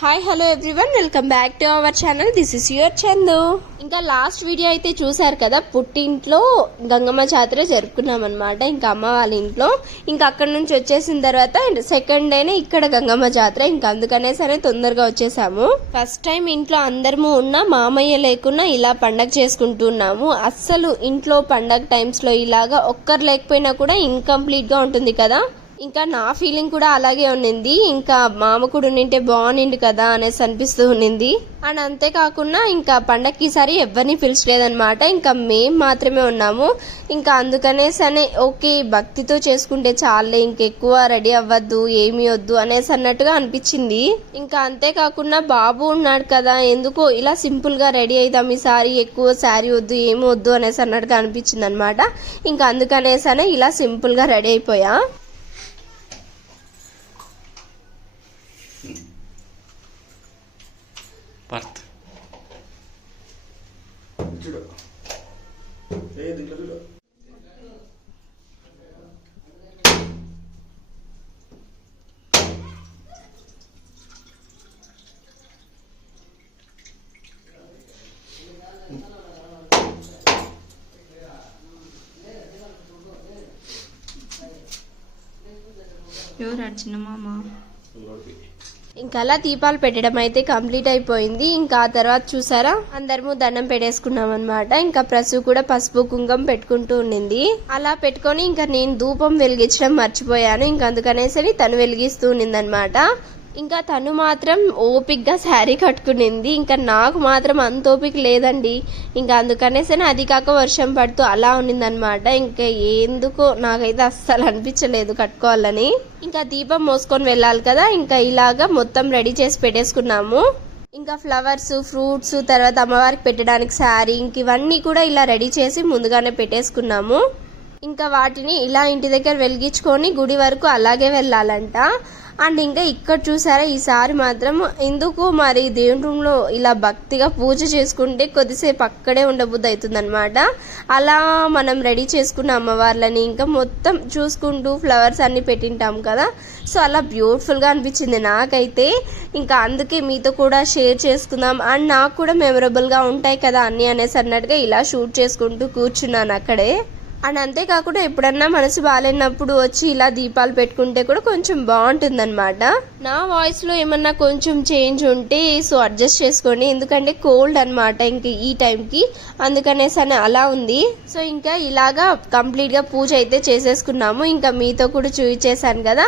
Hi hello everyone, welcome back to our channel. This is your Chandu. ఇంకా last video అయితే చూసారు కదా, పుట్టింట్లో గంగమ్మ జాతర జరుపుకున్నాం అనమాట. ఇంకా అమ్మ వాళ్ళ ఇంట్లో ఇంకా అక్కడ నుంచి వచ్చేసిన తర్వాత సెకండ్ డేనే ఇక్కడ గంగమ్మ జాతర. ఇంకా అందుకనే సరే తొందరగా వచ్చేసాము. ఫస్ట్ టైం ఇంట్లో అందరము ఉన్నా మామయ్య లేకున్నా ఇలా పండగ చేసుకుంటున్నాము. అస్సలు ఇంట్లో పండగ టైమ్స్ లో ఇలాగా ఒక్కరు లేకపోయినా కూడా ఇన్కంప్లీట్ గా ఉంటుంది కదా. ఇంకా నా ఫీలింగ్ కూడా అలాగే ఉన్నింది. ఇంకా మామ కూడా ఉండింటే బాగుండింది కదా అనేసి అనిపిస్తూ ఉన్నింది. అండ్ అంతేకాకుండా ఇంకా పండగకి ఈసారి ఎవరిని పిలిచలేదనమాట. ఇంకా మేం మాత్రమే ఉన్నాము. ఇంకా అందుకనేసనే ఓకే భక్తితో చేసుకుంటే చాలే, ఇంకెక్కువ రెడీ అవ్వద్దు, ఏమీ వద్దు అనేసి అన్నట్టుగా అనిపించింది. ఇంకా అంతేకాకుండా బాబు ఉన్నాడు కదా, ఎందుకో ఇలా సింపుల్ గా రెడీ అవుతాం ఈసారి, ఎక్కువ శారీ వద్దు ఏమి వద్దు అనేసి అన్నట్టుగా అనిపించింది అనమాట. ఇంకా అందుకనేసనే ఇలా సింపుల్ గా రెడీ అయిపోయా. పార్త్ చూడు దీంట్లో చూడు. ఎవరు అర్చన మామ? ఇంకా అలా దీపాలు పెట్టడం అయితే కంప్లీట్ అయిపోయింది. ఇంకా ఆ తర్వాత చూసారా అందరము దండం పెట్టేసుకున్నాం అనమాట. ఇంకా ప్రసు కూడా పసుపు కుంకం పెట్టుకుంటూ ఉండింది. అలా పెట్టుకొని ఇంకా నేను ధూపం వెలిగించడం మర్చిపోయాను. ఇంకా అందుకనేసరి తను వెలిగిస్తూ ఉండింది అనమాట. ఇంకా తను మాత్రం ఓపిక్గా శారీ కట్టుకునింది. ఇంకా నాకు మాత్రం అంత ఓపిక లేదండి. ఇంకా అందుకనేసరి అది కాక వర్షం పడుతూ అలా ఉన్నిందనమాట. ఇంకా ఎందుకో నాకైతే అస్సలు అనిపించలేదు కట్టుకోవాలని. ఇంకా దీపం మోసుకొని వెళ్ళాలి కదా, ఇంకా ఇలాగా మొత్తం రెడీ చేసి పెట్టేసుకున్నాము. ఇంకా ఫ్లవర్స్, ఫ్రూట్స్, తర్వాత అమ్మవారికి పెట్టడానికి శారీ, ఇంక ఇవన్నీ కూడా ఇలా రెడీ చేసి ముందుగానే పెట్టేసుకున్నాము. ఇంకా వాటిని ఇలా ఇంటి దగ్గర వెలిగించుకొని గుడి వరకు అలాగే వెళ్ళాలంట. అండ్ ఇంకా ఇక్కడ చూసారా ఈసారి మాత్రం ఎందుకు మరి దేవుని రూమ్ లో ఇలా భక్తిగా పూజ చేసుకుంటే కొద్దిసేపు అక్కడే ఉండబుద్ధి అవుతుంది అనమాట. అలా మనం రెడీ చేసుకున్న అమ్మవార్లని ఇంకా మొత్తం చూసుకుంటూ ఫ్లవర్స్ అన్ని పెట్టింటాం కదా, సో అలా బ్యూటిఫుల్ గా అనిపించింది నాకైతే. ఇంకా అందుకే మీతో కూడా షేర్ చేసుకుందాం, అండ్ నాకు కూడా మెమరబుల్ గా ఉంటాయి కదా అన్ని అనేసి అన్నట్టుగా ఇలా షూట్ చేసుకుంటూ కూర్చున్నాను అక్కడే. అండ్ అంతేకాకుండా ఎప్పుడన్నా మనసు బాగాలేనప్పుడు వచ్చి ఇలా దీపాలు పెట్టుకుంటే కూడా కొంచెం బాగుంటుంది అనమాట. నా వాయిస్ లో ఏమన్నా కొంచెం చేంజ్ ఉంటే సో అడ్జస్ట్ చేసుకోండి, ఎందుకంటే కోల్డ్ అనమాట ఇంకా ఈ టైంకి, అందుకనేసి అని అలా ఉంది. సో ఇంకా ఇలాగా కంప్లీట్ గా పూజ అయితే చేసేసుకున్నాము. ఇంకా మీతో కూడా చూపించేశాను కదా.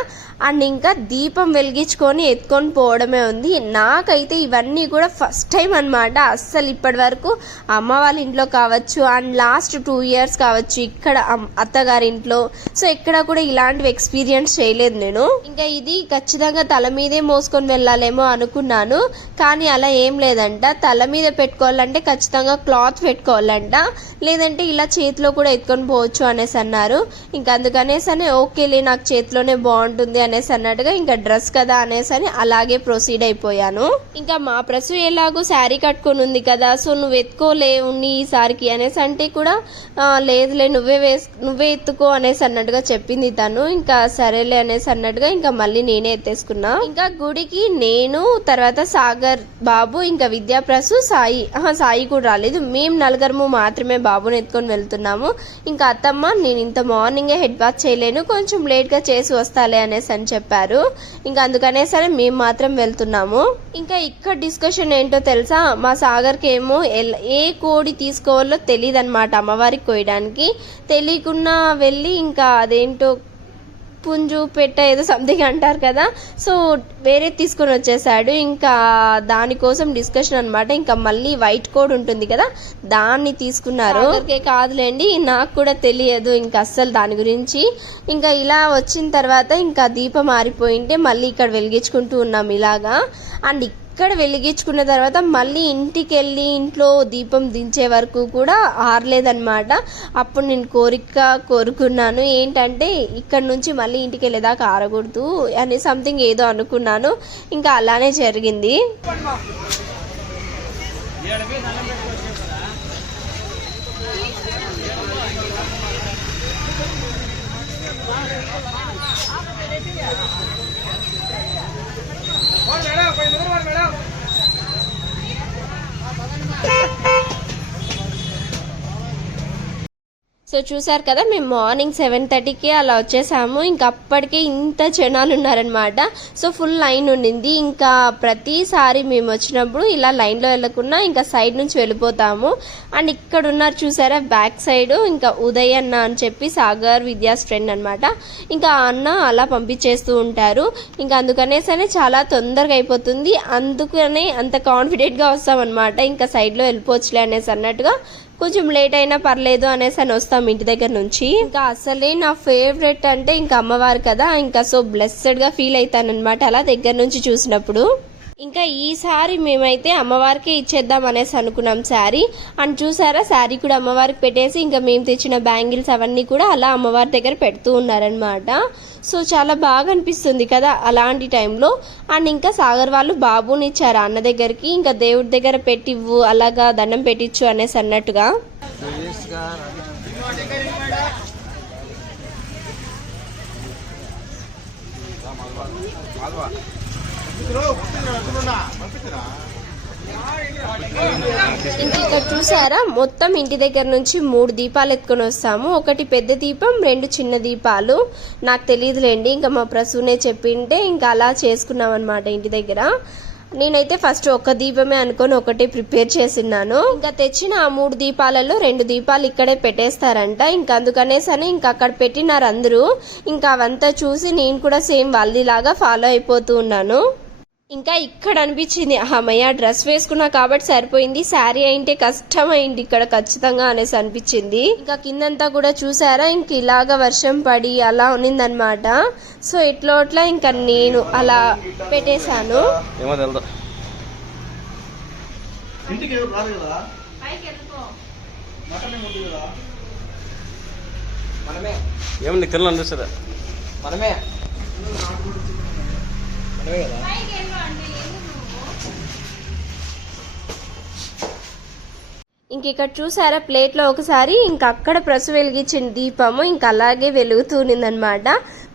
అండ్ ఇంకా దీపం వెలిగించుకొని ఎత్తుకొని పోవడమే ఉంది. నాకైతే ఇవన్నీ కూడా ఫస్ట్ టైం అనమాట. అస్సలు ఇప్పటి వరకు అమ్మ వాళ్ళ ఇంట్లో కావచ్చు అండ్ లాస్ట్ 2 years కావచ్చు ఇక్కడ అత్తగారి ఇంట్లో, సో ఎక్కడ కూడా ఇలాంటివి ఎక్స్పీరియన్స్ చేయలేదు నేను. ఇంకా ఇది ఖచ్చితంగా తల మీదే మోసుకొని వెళ్ళాలేమో అనుకున్నాను, కానీ అలా ఏం లేదంట. తల మీద పెట్టుకోవాలంటే ఖచ్చితంగా క్లాత్ పెట్టుకోవాలంట, లేదంటే ఇలా చేతిలో కూడా ఎత్తుకొని పోవచ్చు అనేసి అన్నారు. ఇంకా అందుకనేసరి ఓకేలే నాకు చేతిలోనే బాగుంటుంది అనేసి అన్నట్టుగా ఇంకా డ్రెస్ కదా అనేసి అని అలాగే ప్రొసీడ్ అయిపోయాను. ఇంకా మా ప్రసు ఎలాగో శారీ కట్టుకొని ఉంది కదా, సో నువ్వు ఎత్తుకోలే ఉన్ని ఈసారికి అనేసి అంటే కూడా లేదులే నువ్వే ఎత్తుకో అనేసి అన్నట్టుగా చెప్పింది తను. ఇంకా సరేలే అనేసి అన్నట్టుగా ఇంకా మళ్ళీ నేనే ఎత్తేసుకున్నా. ఇంకా గుడికి నేను, తర్వాత సాగర్ బాబు, ఇంకా విద్యాప్రసు, సాయి కూడా రాలేదు. మేము 4 మాత్రమే బాబుని ఎత్తుకొని వెళ్తున్నాము. ఇంకా అత్తమ్మ నేను ఇంత మార్నింగే హెడ్ బాత్ చేయలేను, కొంచెం లేట్ గా చేసి వస్తాలే అనేసి అని చెప్పారు. ఇంకా అందుకనే సరే మేము మాత్రం వెళ్తున్నాము. ఇంకా ఇక్కడ డిస్కషన్ ఏంటో తెలుసా, మా సాగర్కి ఏమో ఏ కోడి తీసుకోవాలో తెలియదు అనమాట అమ్మవారికి కోయడానికి. తెలియకుండా వెళ్ళి ఇంకా అదేంటో పుంజు పెట్ట ఏదో సంథింగ్ అంటారు కదా, సో వేరే తీసుకొని వచ్చేసాడు. ఇంకా దానికోసం డిస్కషన్ అనమాట. ఇంకా మళ్ళీ వైట్ కోడ్ ఉంటుంది కదా, దాన్ని తీసుకున్నారు. కాదులేండి, నాకు కూడా తెలియదు ఇంకా అస్సలు దాని గురించి. ఇంకా ఇలా వచ్చిన తర్వాత ఇంకా దీపం ఆరిపోయింటే మళ్ళీ ఇక్కడ వెలిగించుకుంటూ ఉన్నాం ఇలాగా. అండ్ ఇక్కడ వెలిగించుకున్న తర్వాత మళ్ళీ ఇంటికి వెళ్ళి ఇంట్లో దీపం దించే వరకు కూడా ఆరలేదన్నమాట. అప్పుడు నేను కోరుకున్నాను ఏంటంటే ఇక్కడ నుంచి మళ్ళీ ఇంటికి వెళ్ళేదాకా ఆరకూడదు అని సంథింగ్ ఏదో అనుకున్నాను. ఇంకా అలానే జరిగింది. మేడం సో చూసారు కదా, మేము మార్నింగ్ 7:30కి అలా వచ్చేసాము. ఇంకా అప్పటికే ఇంత జనాలు ఉన్నారనమాట. సో ఫుల్ లైన్ ఉండింది. ఇంకా ప్రతిసారి మేము వచ్చినప్పుడు ఇలా లైన్లో వెళ్ళకుండా ఇంకా సైడ్ నుంచి వెళ్ళిపోతాము. అండ్ ఇక్కడ ఉన్నారు చూసారా బ్యాక్ సైడ్, ఇంకా ఉదయ్ అన్న అని చెప్పి సాగర్ విద్యాస్ ఫ్రెండ్ అనమాట. ఇంకా అన్న అలా పంపించేస్తూ ఉంటారు. ఇంకా అందుకనేసరి చాలా తొందరగా అయిపోతుంది. అందుకనే అంత కాన్ఫిడెంట్గా వస్తామన్నమాట. ఇంకా సైడ్లో వెళ్ళిపోవచ్చులే అనేసి అన్నట్టుగా, కొంచెం లేట్ అయినా పర్లేదు అనేసి అని వస్తాం ఇంటి దగ్గర నుంచి. ఇంకా అసలే నా ఫేవరెట్ అంటే ఇంకా అమ్మవారు కదా, ఇంకా సో బ్లెస్సెడ్ గా ఫీల్ అవుతానన్నమాట అలా దగ్గర నుంచి చూసినప్పుడు. ఇంకా ఈసారి మేమైతే అమ్మవారికి ఇచ్చేద్దాం అనేసి అనుకున్నాం శారీ. అండ్ చూసారా శారీ కూడా అమ్మవారికి పెట్టేసి ఇంకా మేము తెచ్చిన బ్యాంగిల్స్ అవన్నీ కూడా అలా అమ్మవారి దగ్గర పెడుతూ ఉన్నారనమాట. సో చాలా బాగా అనిపిస్తుంది కదా అలాంటి టైంలో. అండ్ ఇంకా సాగర్ వాళ్ళు బాబుని ఇచ్చారు అన్న దగ్గరికి, ఇంకా దేవుడి దగ్గర పెట్టివ్వు అలాగా దండం పెట్టించు అనేసి అన్నట్టుగా. ఇంక ఇక్కడ చూసారా మొత్తం ఇంటి దగ్గర నుంచి 3 దీపాలు ఎత్తుకొని వస్తాము. ఒకటి పెద్ద దీపం, 2 చిన్న దీపాలు. నాకు తెలియదులేండి, ఇంకా మా ప్రసూనే చెప్పింటే ఇంకా అలా చేసుకున్నాం అనమాట ఇంటి దగ్గర. నేనైతే ఫస్ట్ ఒక దీపమే అనుకొని ఒకటి ప్రిపేర్ చేసిన్నాను. ఇంకా తెచ్చిన ఆ 3 దీపాలలో 2 దీపాలు ఇక్కడే పెట్టేస్తారంట. ఇంకా అందుకనేసని ఇంకా అక్కడ పెట్టినారు అందరూ. ఇంకా అవంతా చూసి నేను కూడా సేమ్ వాళ్ళలాగా ఫాలో అయిపోతూ ఉన్నాను. ఇంకా ఇక్కడ అనిపించింది అమ్మయ్య డ్రెస్ వేసుకున్నా కాబట్టి సరిపోయింది, శారీ అయింటే కష్టమైంది ఇక్కడ ఖచ్చితంగా అనేసి అనిపించింది. ఇంకా కిందంతా కూడా చూసారా ఇంక ఇలాగా వర్షం పడి అలా ఉన్నిందనమాట. సో ఇట్లా ఇంకా నేను అలా పెట్టేశాను. ఏమన్నా తినాలనిపిస్తుందా? మనమే ఇంక ఇక్కడ చూసారా ప్లేట్లో ఒకసారి ఇంకా అక్కడ ప్రసు వెలిగించిన దీపము ఇంకా అలాగే వెలుగుతూ ఉన్నిందనమాట.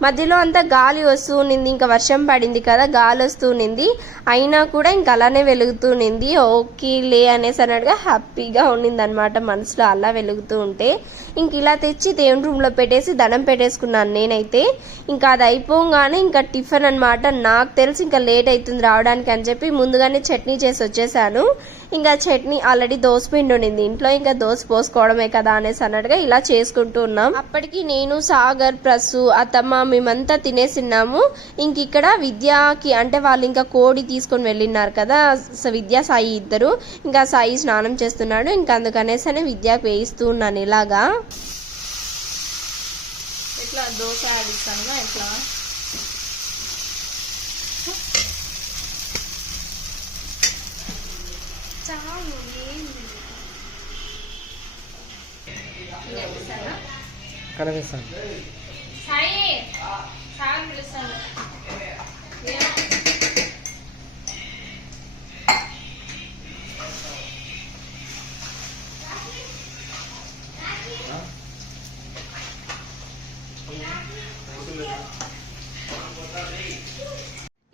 మధ్యలో అంతా గాలి వస్తూ ఉన్నింది, ఇంకా వర్షం పడింది కదా గాలి వస్తూ ఉన్నింది, అయినా కూడా ఇంకా అలానే వెలుగుతూ ఉన్నింది. ఓకేలే అనేసి అన్నట్టుగా హ్యాపీగా ఉన్నింది అనమాట మనసులో అలా వెలుగుతూ ఉంటే. ఇంక ఇలా తెచ్చి దేవుని రూమ్లో పెట్టేసి దండం పెట్టేసుకున్నాను నేనైతే. ఇంకా అది అయిపోగానే ఇంకా టిఫిన్ అనమాట. నాకు తెలిసి ఇంకా లేట్ అవుతుంది రావడానికి అని చెప్పి ముందుగానే చట్నీ చేసి వచ్చేసాను. ఇంకా చట్నీ ఆల్రెడీ దోశ పిండి ఉండింది ఇంట్లో, ఇంకా దోశ పోసుకోవడమే కదా అనేసి అన్నట్టుగా ఇలా చేసుకుంటూ ఉన్నాం. అప్పటికి నేను సాగర్ ప్రసు అత్తమ్మ మేమంతా తినేసిన్నాము. ఇంక ఇక్కడ విద్యాకి అంటే వాళ్ళు ఇంకా కోడి తీసుకొని వెళ్ళినారు కదా విద్యా సాయి ఇద్దరు. ఇంకా సాయి స్నానం చేస్తున్నాడు, ఇంకా అందుకనేసరి విద్యాకి వేయిస్తూ ఉన్నాను ఇలాగా. ఎట్లా దోశ ఆడిస్తాను ఎట్లా కనిపిస్తాను.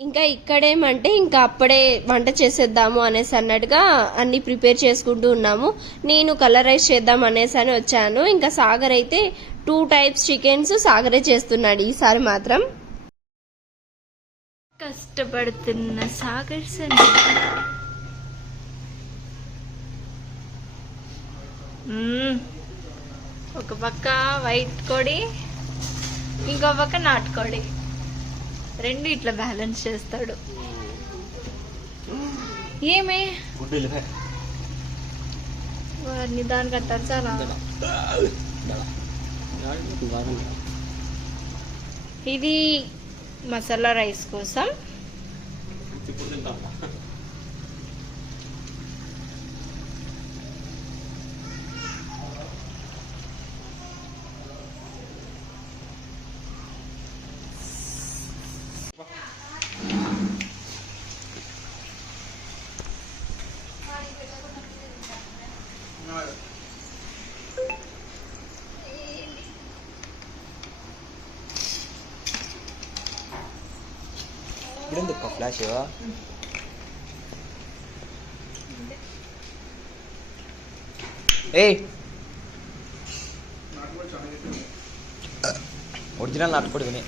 ఇంకా ఇక్కడేమంటే ఇంకా అప్పుడే వంట చేసేద్దాము అనేసి అన్నట్టుగా అన్ని ప్రిపేర్ చేసుకుంటూ ఉన్నాము. నేను కలర్ రైస్ చేద్దాం అనేసి అని వచ్చాను. ఇంకా సాగర్ అయితే 2 టైప్స్ చికెన్స్ సాగరే చేస్తున్నాడు ఈసారి మాత్రం. కష్టపడుతున్న సాగర్ ఒక పక్క వైట్ కోడి, ఇంకో పక్క నాటుకోడి, 2 ఇట్లా బ్యాలెన్స్ చేస్తాడు. ఏమే వారిని దానికి అంటారు చాలా. ఇది మసాలా రైస్ కోసం. ఇప్పుడెందుకు ఫ్లాష్? ఏయ్ ఒరిజినల్ నాటుకోడి విని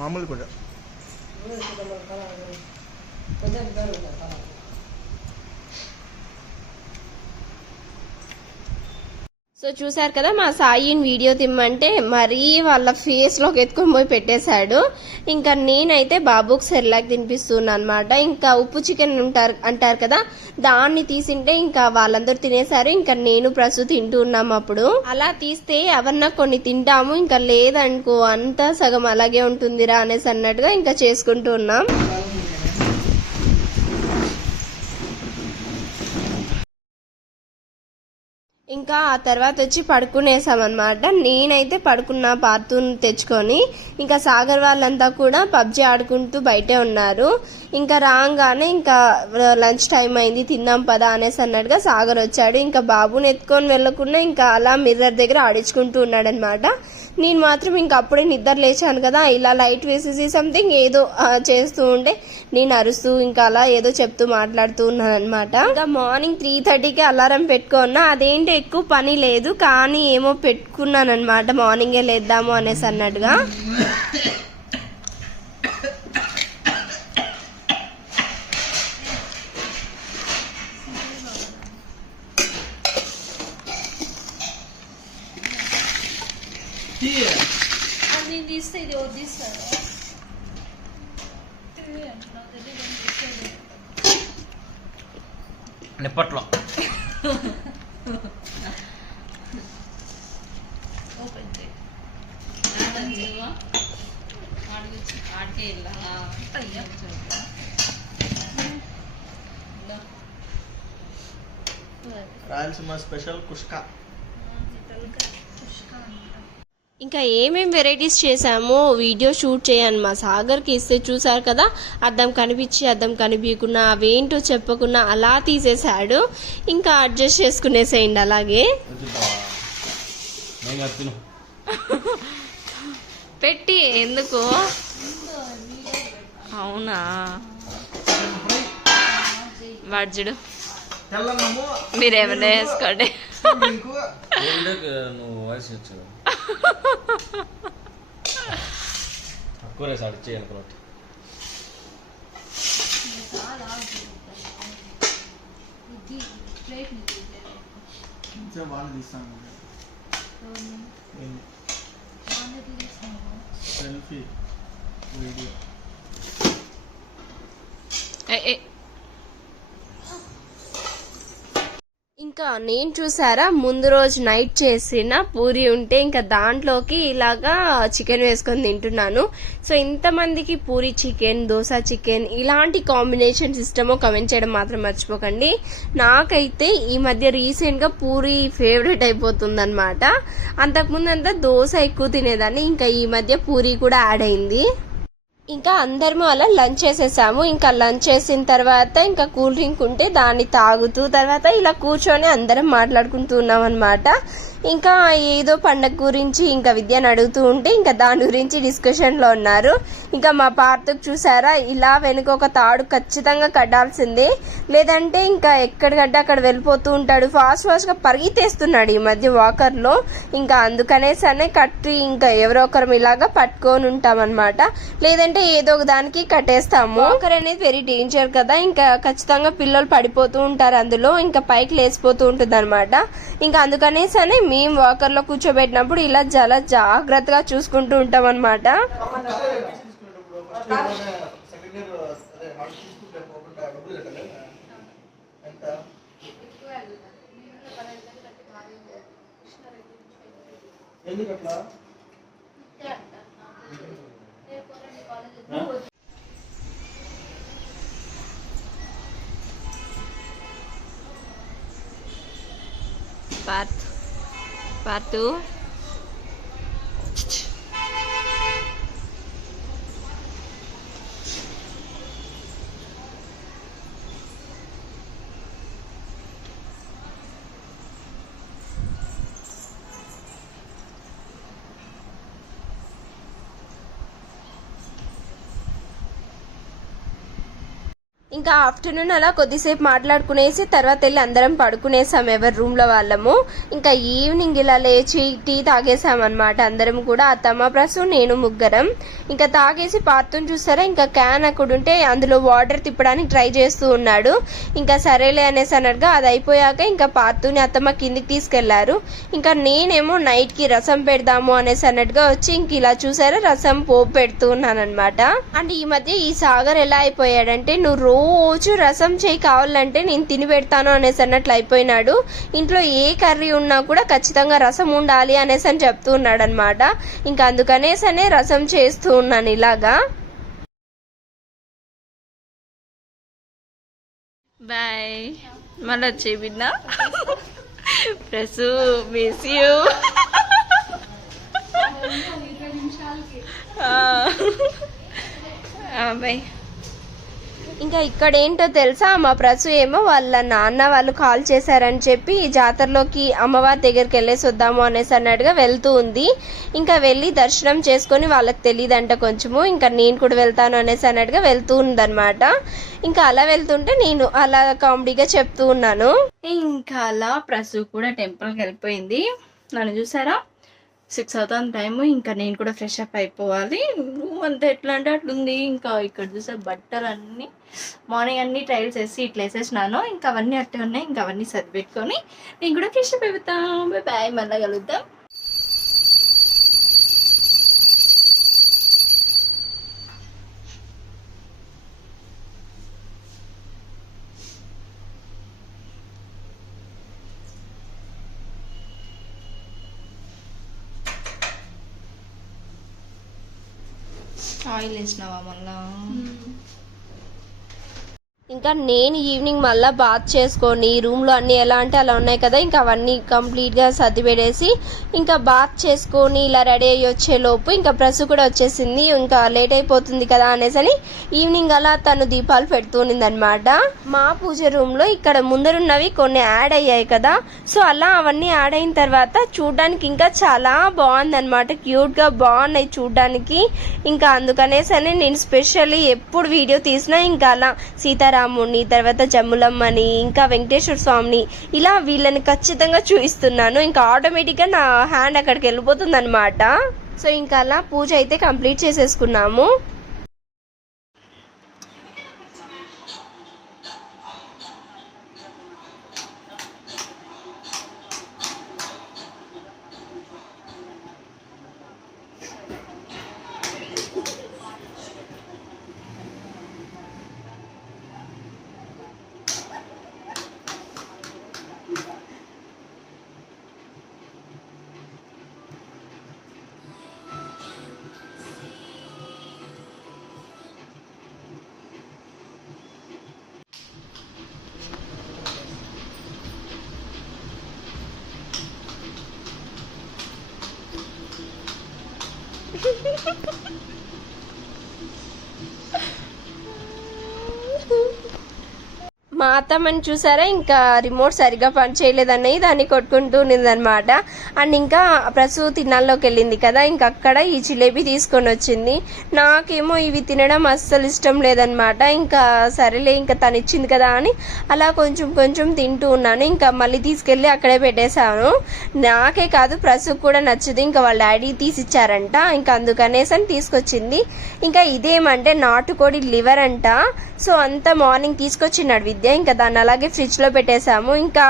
మామూలు కూడా సో చూసారు కదా మా సాయిని వీడియో తిమ్మంటే మరీ వాళ్ళ ఫేస్లోకి ఎత్తుకొని పోయి పెట్టేశాడు. ఇంకా నేనైతే బాబుకి సెర్లాక్ తినిపిస్తున్నాను అనమాట. ఇంకా ఉప్పు చికెన్ అంటారు కదా, దాన్ని తీసింటే ఇంకా వాళ్ళందరూ తినేశారు. ఇంకా నేను ప్రస్తుతం తింటూ ఉన్నాము. అప్పుడు అలా తీస్తే ఎవరన్నా కొన్ని తింటాము, ఇంకా లేదనుకో అంతా సగం అలాగే ఉంటుందిరా అనేసి అన్నట్టుగా ఇంకా చేసుకుంటూ ఉన్నాం. ఇంకా ఆ తర్వాత వచ్చి పడుకునేసామన్నమాట. నేనైతే పడుకున్నా పార్తూని తెచ్చుకొని. ఇంకా సాగర్ వాళ్ళంతా కూడా పబ్జీ ఆడుకుంటూ బయటే ఉన్నారు. ఇంకా రాగానే ఇంకా లంచ్ టైం అయింది, తిందాం పదా అనేసి అన్నట్టుగా సాగర్ వచ్చాడు. ఇంకా బాబుని ఎత్తుకొని వెళ్ళకుండా ఇంకా అలా మిర్రర్ దగ్గర ఆడించుకుంటూ ఉన్నాడనమాట. నేను మాత్రం ఇంకా అప్పుడే నిద్ర లేచాను కదా, ఇలా లైట్ వేసేసి సంథింగ్ ఏదో చేస్తూ ఉంటే నేను అరుస్తూ ఇంకా అలా ఏదో చెప్తూ మాట్లాడుతూ ఉన్నాను అనమాట. ఇంకా మార్నింగ్ 3:30కి అలారం పెట్టుకున్నా. అదేంటి ఎక్కువ పని లేదు కానీ ఏమో పెట్టుకున్నాను అనమాట, మార్నింగే లేద్దాము అనేసి అన్నట్టుగా. నిప్పట్లో రాయలసీమ స్పెషల్ కుష్కా. ఇంకా ఏమేం వెరైటీస్ చేసామో వీడియో షూట్ చేయను మా సాగర్కి ఇస్తే చూసారు కదా, అద్దం కనిపించి అద్దం కనిపించకుండా అవేంటో చెప్పకుండా అలా తీసేశాడు. ఇంకా అడ్జస్ట్ చేసుకునేసేయండి అలాగే. పెట్టి ఎందుకు? అవునా వాడ్జుడు మీరేమన్నా వేసుకోండి. నువ్వు వాయిస్ వచ్చావు తక్కువ సార్ చేయాలనుకున్నట్టు. సెల్ఫీ వీడియో ఇంకా నేను చూసారా ముందు రోజు నైట్ చేసిన పూరి ఉంటే ఇంకా దాంట్లోకి ఇలాగా చికెన్ వేసుకొని తింటున్నాను. సో ఇంతమందికి పూరి చికెన్, దోశ చికెన్ ఇలాంటి కాంబినేషన్ సిస్టమో కమెంట్ చేయడం మాత్రం మర్చిపోకండి. నాకైతే ఈ మధ్య రీసెంట్గా పూరి ఫేవరెట్ అయిపోతుంది అనమాట. అంతకుముందు అంతా దోశ ఎక్కువ తినేదాన్ని, ఇంకా ఈ మధ్య పూరి కూడా యాడ్ అయింది. ఇంకా అందరము అలా లంచ్ చేసేసాము. ఇంకా లంచ్ చేసిన తర్వాత ఇంకా కూల్ డ్రింక్ ఉంటే దాన్ని తాగుతూ తర్వాత ఇలా కూర్చొని అందరం మాట్లాడుకుంటూ ఉన్నాం అనమాట. ఇంకా ఏదో పండగ గురించి ఇంకా విద్యను అడుగుతూ ఉంటే ఇంకా దాని గురించి డిస్కషన్లో ఉన్నారు. ఇంకా మా పార్తకు చూసారా, ఇలా వెనుక ఒక తాడు ఖచ్చితంగా కట్టాల్సిందే, లేదంటే ఇంకా ఎక్కడికంటే అక్కడ వెళ్ళిపోతూ ఉంటాడు. ఫాస్ట్గా పరిగెత్తేస్తున్నాడు ఈ మధ్య వాకర్లో. ఇంకా అందుకనేసనే కట్టి ఇంకా ఎవరో ఒకరు ఇలాగా పట్టుకొని ఉంటామన్నమాట, లేదంటే ఏదో ఒక దానికి కట్టేస్తాము. వాకర్ అనేది వెరీ డేంజర్ కదా, ఇంకా ఖచ్చితంగా పిల్లలు పడిపోతూ ఉంటారు అందులో, ఇంకా పైకి లేచిపోతూ ఉంటుంది అనమాట. ఇంకా అందుకనేసనే మేము వాకర్ లో కూర్చోబెట్టినప్పుడు ఇలా చాలా జాగ్రత్తగా చూసుకుంటూ ఉంటాం అనమాట. పార్తు ఇంకా ఆఫ్టర్నూన్ అలా కొద్దిసేపు మాట్లాడుకునేసి తర్వాత వెళ్ళి అందరం పడుకునేసాం ఎవరి రూమ్లో వాళ్ళము. ఇంకా ఈవినింగ్ ఇలా లేచి టీ తాగేసామన్నమాట అందరం కూడా, అత్తమ్మ ప్రసు నేను ముగ్గురం. ఇంకా తాగేసి పార్తుని చూసారా, ఇంకా క్యాన్ అక్కడ ఉంటే అందులో వాటర్ తిప్పడానికి ట్రై చేస్తూ ఉన్నాడు. ఇంకా సరేలే అనేసి అన్నట్టుగా అది అయిపోయాక ఇంకా పార్తుని అత్తమ్మ కిందికి తీసుకెళ్లారు. ఇంకా నేనేమో నైట్కి రసం పెడదాము అనేసి అన్నట్టుగా వచ్చి ఇంక ఇలా చూసారా రసం పోపు పెడుతూ ఉన్నాను అనమాట. అండ్ ఈ మధ్య ఈ సాగర్ ఎలా అయిపోయాడంటే నువ్వు రోజు రసం చేయి కావాలంటే నేను తిని పెడతాను అనేసి అన్నట్లు అయిపోయినాడు. ఇంట్లో ఏ కర్రీ ఉన్నా కూడా ఖచ్చితంగా రసం ఉండాలి అనేసి అని చెప్తూ ఉన్నాడు అనమాట. ఇంకా అందుకనేసనే రసం చేస్తూ ఉన్నాను ఇలాగా. బాయ్, మళ్ళీ వచ్చే బిడ్డ. Prasu miss you. బాయ్. ఇంకా ఇక్కడ ఏంటో తెలుసా, మా ప్రసు ఏమో వాళ్ళ నాన్న వాళ్ళు కాల్ చేశారని చెప్పి జాతరలోకి అమ్మవారి దగ్గరికి వెళ్ళేసి వద్దాము అనేసి అన్నట్టుగా వెళ్తూ ఉంది. ఇంకా వెళ్ళి దర్శనం చేసుకొని వాళ్ళకి తెలియదంట కొంచెము, ఇంకా నేను కూడా వెళ్తాను అనేసి అన్నట్టుగా వెళ్తూ ఉందన్నమాట. ఇంకా అలా వెళ్తుంటే నేను అలా కామెడీగా చెప్తూ ఉన్నాను. ఇంకా అలా ప్రసు కూడా టెంపుల్కి వెళ్ళిపోయింది. నన్ను చూసారా, 6 అవుతుంది టైము. ఇంకా నేను కూడా ఫ్రెష్ అప్ అయిపోవాలి. రూమ్ అంతా ఎట్లా అంటే అట్లుంది. ఇంకా ఇక్కడ చూసే బట్టలు అన్నీ మార్నింగ్ అన్ని ట్రైల్స్ వేసి ఇట్లా వేసేసినాను. ఇంకా అవన్నీ అట్టే ఉన్నాయి. ఇంకా అవన్నీ సర్దిపెట్టుకొని నేను కూడా ఫ్రెష్ అప్ అయిపోతాం. బాయ్, మళ్ళీ కలుద్దాం. ఆయిల్ వేసినావా మళ్ళా? ఇంకా నేను ఈవినింగ్ మళ్ళీ బాత్ చేసుకొని రూమ్లో అన్నీ ఎలా అంటే అలా ఉన్నాయి కదా, ఇంకా అవన్నీ కంప్లీట్గా సర్ది పెట్టేసి ఇంకా బాత్ చేసుకొని ఇలా రెడీ అయ్యి వచ్చేలోపు ఇంకా ప్రసు కూడా వచ్చేసింది. ఇంకా లేట్ అయిపోతుంది కదా అనేసి ఈవినింగ్ అలా తను దీపాలు పెడుతూనింది అనమాట. మా పూజ రూమ్లో ఇక్కడ ముందరున్నవి కొన్ని యాడ్ అయ్యాయి కదా, సో అలా అవన్నీ యాడ్ అయిన తర్వాత చూడడానికి ఇంకా చాలా బాగుందన్నమాట. క్యూట్గా బాగున్నాయి చూడడానికి. ఇంకా అందుకనేసి నేను స్పెషల్లీ ఎప్పుడు వీడియో తీసినా ఇంకా అలా సీతారాముని, తర్వాత జమ్ములమ్మని, ఇంకా వెంకటేశ్వర స్వామిని ఇలా వీళ్ళని ఖచ్చితంగా చూపిస్తున్నాను. ఇంకా ఆటోమేటిక్గా నా హ్యాండ్ అక్కడికి వెళ్ళిపోతుంది అనమాట. సో ఇంకా అలా పూజ అయితే కంప్లీట్ చేసేసుకున్నాము. మా అత్తమ్మని చూసారా, ఇంకా రిమోట్ సరిగ్గా పని చేయలేదన్నది దాన్ని కొట్టుకుంటూ ఉన్నదనమాట. అండ్ ఇంకా ప్రసు తిన్నాల్లోకి వెళ్ళింది కదా, ఇంకా అక్కడ ఈ జిలేబీ తీసుకొని వచ్చింది. నాకేమో ఇవి తినడం అస్సలు ఇష్టం లేదనమాట. ఇంకా సరేలే ఇంకా తను ఇచ్చింది కదా అని అలా కొంచెం కొంచెం తింటూ ఉన్నాను. ఇంకా మళ్ళీ తీసుకెళ్ళి అక్కడే పెట్టేశాను. నాకే కాదు ప్రసుకు కూడా నచ్చదు, ఇంకా వాళ్ళ డాడీ తీసిచ్చారంట. ఇంకా అందుకనేసి అని తీసుకొచ్చింది. ఇంకా ఇదేమంటే నాటుకోడి లివర్ అంట. సో అంతా మార్నింగ్ తీసుకొచ్చినాడు విద్య. ఇంకా దాన్ని అలాగే ఫ్రిడ్జ్లో పెట్టేశాము. ఇంకా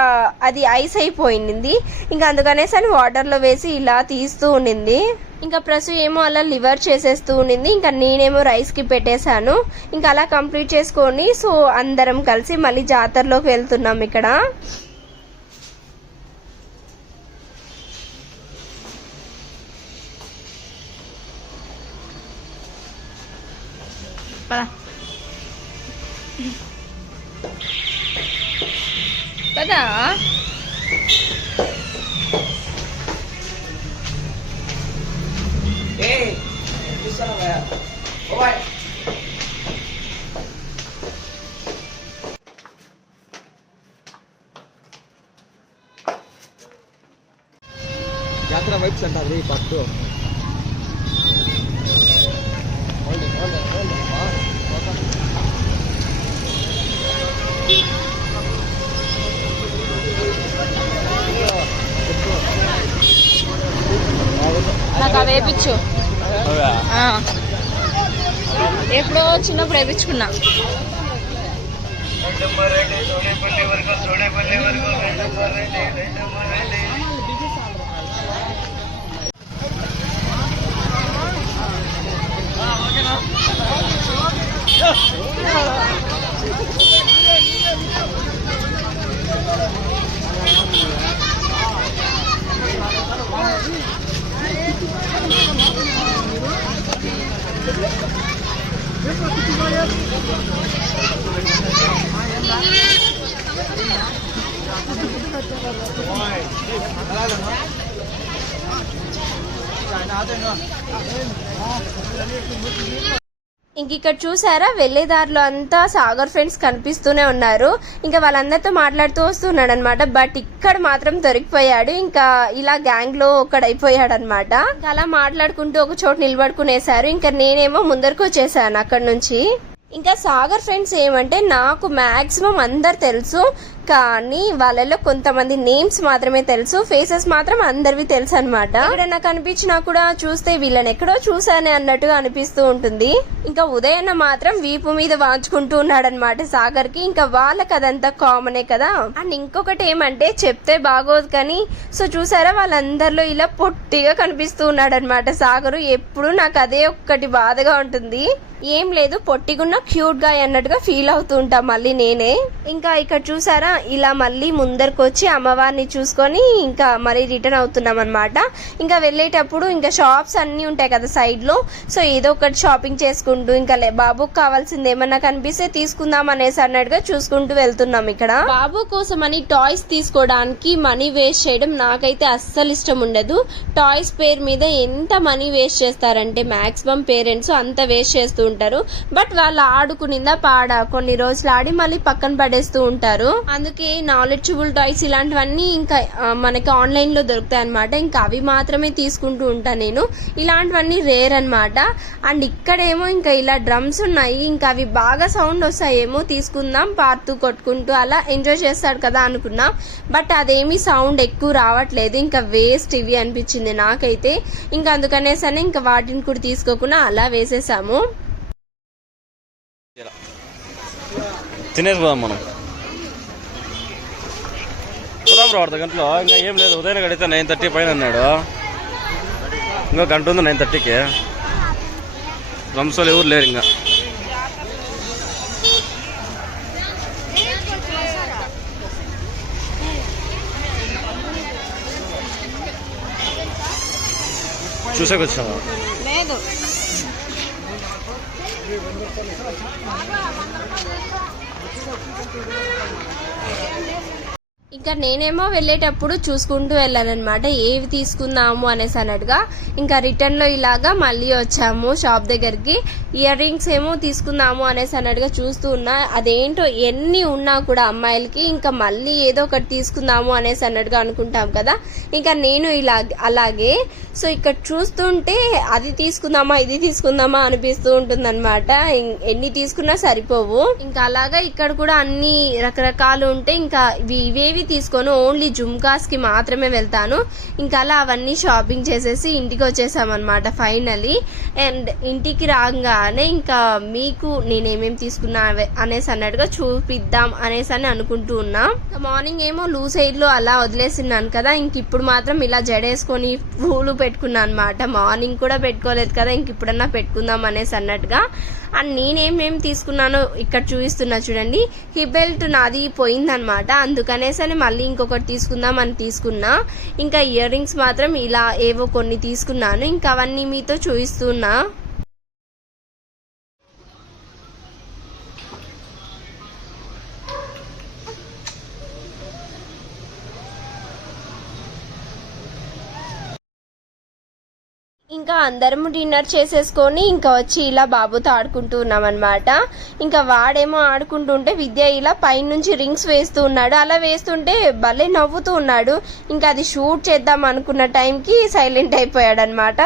అది ఐస్ అయిపోయింది. ఇంకా అందుకనేసి అని వాటర్లో వేసి ఇలా తీస్తూ ఉండింది. ఇంకా ప్రసు ఏమో అలా లివర్ చేసేస్తూ ఉండింది. ఇంకా నేనేమో రైస్కి పెట్టేశాను. ఇంకా అలా కంప్లీట్ చేసుకొని సో అందరం కలిసి మళ్ళీ జాతరలోకి వెళ్తున్నాం. ఇక్కడ కదా జాతర వైబ్స్ అంటారు ఈ పట్టు. నాకు అవి వేయించు. ఎప్పుడో చిన్నప్పుడు వేయించుకున్నా. ఇంక ఇక్కడ చూసారా వెళ్ళేదారిలో అంతా సాగర్ ఫ్రెండ్స్ కనిపిస్తూనే ఉన్నారు. ఇంకా వాళ్ళందరితో మాట్లాడుతూ వస్తున్నాడు అనమాట. బట్ ఇక్కడ మాత్రం దొరికిపోయాడు. ఇంకా ఇలా గ్యాంగ్ లో ఒక్కడైపోయాడు అనమాట. ఇంకా అలా మాట్లాడుకుంటూ ఒక చోట నిలబడుకునేసారు. ఇంకా నేనేమో ముందరకు వచ్చేసాను అక్కడ నుంచి. ఇంకా సాగర్ ఫ్రెండ్స్ ఏమంటే నాకు మాక్సిమం అందరు తెలుసు, కానీ వాళ్ళలో కొంతమంది నేమ్స్ మాత్రమే తెలుసు, ఫేసెస్ మాత్రం అందరివి తెలుసు అనమాట. ఎక్కడైనా కనిపించినా కూడా చూస్తే వీళ్ళని ఎక్కడో చూసానే అన్నట్టుగా అనిపిస్తూ ఉంటుంది. ఇంకా ఉదయన్న మాత్రం వీపు మీద వాంచుకుంటూ ఉన్నాడనమాట సాగర్ కి. ఇంకా వాళ్ళకి అదంతా కామనే కదా. అండ్ ఇంకొకటి ఏమంటే చెప్తే బాగోదు కానీ, సో చూసారా వాళ్ళందరిలో ఇలా పొట్టిగా కనిపిస్తూ ఉన్నాడనమాట సాగరు. ఎప్పుడు నాకు అదే ఒక్కటి బాధగా ఉంటుంది. ఏం లేదు, పొట్టిగున్న క్యూట్ గా అన్నట్టుగా ఫీల్ అవుతూ ఉంటా మళ్ళీ నేనే. ఇంకా ఇక్కడ చూసారా ఇలా మళ్ళీ ముందరకు వచ్చి అమ్మవారిని చూసుకొని ఇంకా మళ్ళీ రిటర్న్ అవుతున్నాం అనమాట. ఇంకా వెళ్ళేటప్పుడు ఇంకా షాప్స్ అన్ని ఉంటాయి కదా సైడ్ లో, సో ఏదో ఒకటి షాపింగ్ చేసుకుంటూ ఇంకా బాబుకి కావాల్సింది ఏమన్నా కనిపిస్తే తీసుకుందాం అనేసి అన్నట్టుగా చూసుకుంటూ వెళ్తున్నాం. ఇక్కడ బాబు కోసం అని టాయ్స్ తీసుకోవడానికి మనీ వేస్ట్ చేయడం నాకైతే అస్సలు ఇష్టం ఉండదు. టాయ్స్ పేరు మీద ఎంత మనీ వేస్ట్ చేస్తారంటే మాక్సిమం పేరెంట్స్ అంత వేస్ట్ చేస్తూ ఉంటారు. బట్ వాళ్ళు ఆడుకునిందా పాడా కొన్ని రోజులు ఆడి మళ్ళీ పక్కన పడేస్తూ ఉంటారు. అందుకే నాలెడ్జబుల్ టాయ్స్ ఇలాంటివన్నీ ఇంకా మనకి ఆన్లైన్ లో దొరుకుతాయి అనమాట. ఇంకా అవి మాత్రమే తీసుకుంటూ ఉంటాను నేను. ఇలాంటివన్నీ రేర్ అనమాట. అండ్ ఇక్కడేమో ఇంకా ఇలా డ్రమ్స్ ఉన్నాయి. ఇంకా అవి బాగా సౌండ్ వస్తాయేమో, తీసుకుందాం పాడుతూ కొట్టుకుంటూ అలా ఎంజాయ్ చేస్తాడు కదా అనుకున్నాం. బట్ అదేమి సౌండ్ ఎక్కువ రావట్లేదు. ఇంకా వేస్ట్ ఇవి అనిపించింది నాకైతే. ఇంకా అందుకనేసరి ఇంకా వాటిని కూడా తీసుకోకుండా అలా వేసేసాము. తినేసిపోదాం మనం. పోదాం రా, అర్ధ గంటలో. ఇంకా ఏం లేదు, ఉదయం గడితే 9:30 పైన అన్నాడు. ఇంకా గంట ఉంది 9:30కి. రంసోలు ఎవరు లేరు ఇంకా. చూసేకొచ్చాము. లేదు ఇంకా నేనేమో వెళ్ళేటప్పుడు చూసుకుంటూ వెళ్ళానమాట ఏవి తీసుకుందాము అనేసి అన్నట్టుగా. ఇంకా రిటర్న్ లో ఇలాగా మళ్ళీ వచ్చాము షాప్ దగ్గరికి. ఇయర్ రింగ్స్ ఏమో తీసుకుందాము అనేసి అన్నట్టుగా చూస్తూ ఉన్నా. అదేంటో ఎన్ని ఉన్నా కూడా అమ్మాయిలకి ఇంకా మళ్ళీ ఏదో ఒకటి తీసుకుందాము అనేసి అన్నట్టుగా అనుకుంటాం కదా. ఇంకా నేను అలాగే సో ఇక్కడ చూస్తుంటే అది తీసుకుందామా ఇది తీసుకుందామా అనిపిస్తూ ఉంటుంది అనమాట. ఎన్ని తీసుకున్నా సరిపోవు. ఇంకా అలాగా ఇక్కడ కూడా అన్ని రకరకాలు ఉంటే ఇంకా ఇవేవి తీసుకొని ఓన్లీ జుమ్కాస్ కి మాత్రమే వెళ్తాను. ఇంకా అలా అవన్నీ షాపింగ్ చేసేసి ఇంటికి వచ్చేసామన్నమాట ఫైనలీ. అండ్ ఇంటికి రాగానే ఇంకా మీకు నేనేమేమి తీసుకున్నా అనేసి అన్నట్టుగా చూపిద్దాం అనేసి అని అనుకుంటూ ఉన్నా. మార్నింగ్ ఏమో లూజ్ హెయిర్ లో అలా వదిలేసిన్నాను కదా. ఇంక ఇప్పుడు మాత్రం ఇలా జడేసుకొని పూలు పెట్టుకున్నా అనమాట. మార్నింగ్ కూడా పెట్టుకోలేదు కదా, ఇంక ఇప్పుడన్నా పెట్టుకుందాం అనేసి అన్నట్టుగా. అండ్ నేనేమేమి తీసుకున్నానో ఇక్కడ చూపిస్తున్నా చూడండి. హిప్ బెల్ట్ నాది పోయిందనమాట, అందుకనేసి మళ్ళీ ఇంకొకటి తీసుకుందాం అని తీసుకున్నా. ఇంకా ఇయర్ రింగ్స్ మాత్రం ఇలా ఏవో కొన్ని తీసుకున్నాను. ఇంకా అవన్నీ మీతో చూపిస్తున్నా. ఇంకా అందరము డిన్నర్ చేసేసుకొని ఇంకా వచ్చి ఇలా బాబుతో ఆడుకుంటూ ఉన్నాం అనమాట. ఇంకా వాడేమో ఆడుకుంటుంటే విద్య ఇలా పైనుంచి రింగ్స్ వేస్తూ ఉన్నాడు. అలా వేస్తుంటే భలే నవ్వుతూ ఉన్నాడు. ఇంకా అది షూట్ చేద్దాం అనుకున్న టైంకి సైలెంట్ అయిపోయాడు అనమాట.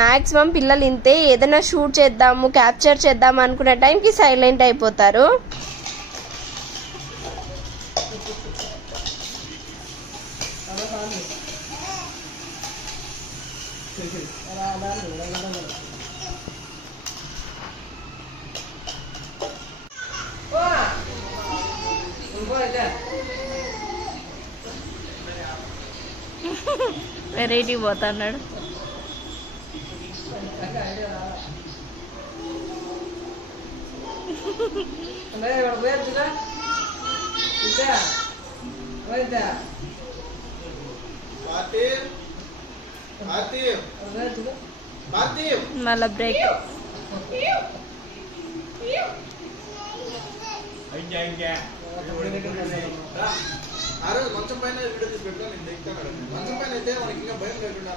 మాక్సిమం పిల్లలు ఇంతే, ఏదైనా షూట్ చేద్దాము క్యాప్చర్ చేద్దాం అనుకున్న టైంకి సైలెంట్ అయిపోతారు. వెరైటీ పోతా అన్నాడు. మళ్ళా బ్రేక్. మంచం పైన వీడియో తీసి పెట్టా నేను దిగుతాను. మంచం పైన అయితే మనకి ఇంకా భయం లేకుండా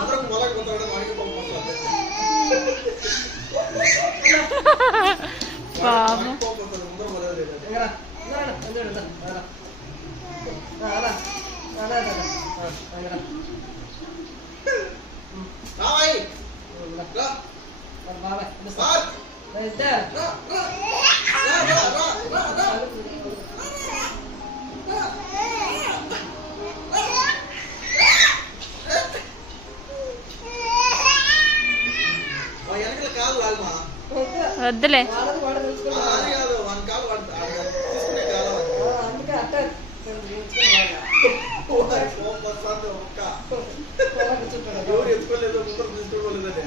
అందరం పోలేకపోతాడు మనకి వద్దులే. ఎత్తుకోలేదు ముందర తీసుకోలేదండి.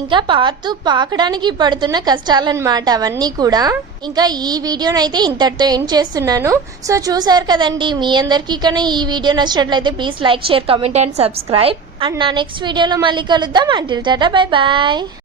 ఇంకా పార్తు పాకడానికి పడుతున్న కష్టాలన్నమాట అవన్నీ కూడా. ఇంకా ఈ వీడియోనైతే ఇంతటితో ఎండ్ చేస్తున్నాను. సో చూసారు కదండి, మీ అందరికీ కన్నా ఈ వీడియో నచ్చినట్లయితే please like, share, comment and subscribe. And నా నెక్స్ట్ వీడియోలో మళ్ళీ కలుద్దాం. అంటిల్ టాటా, బై బాయ్.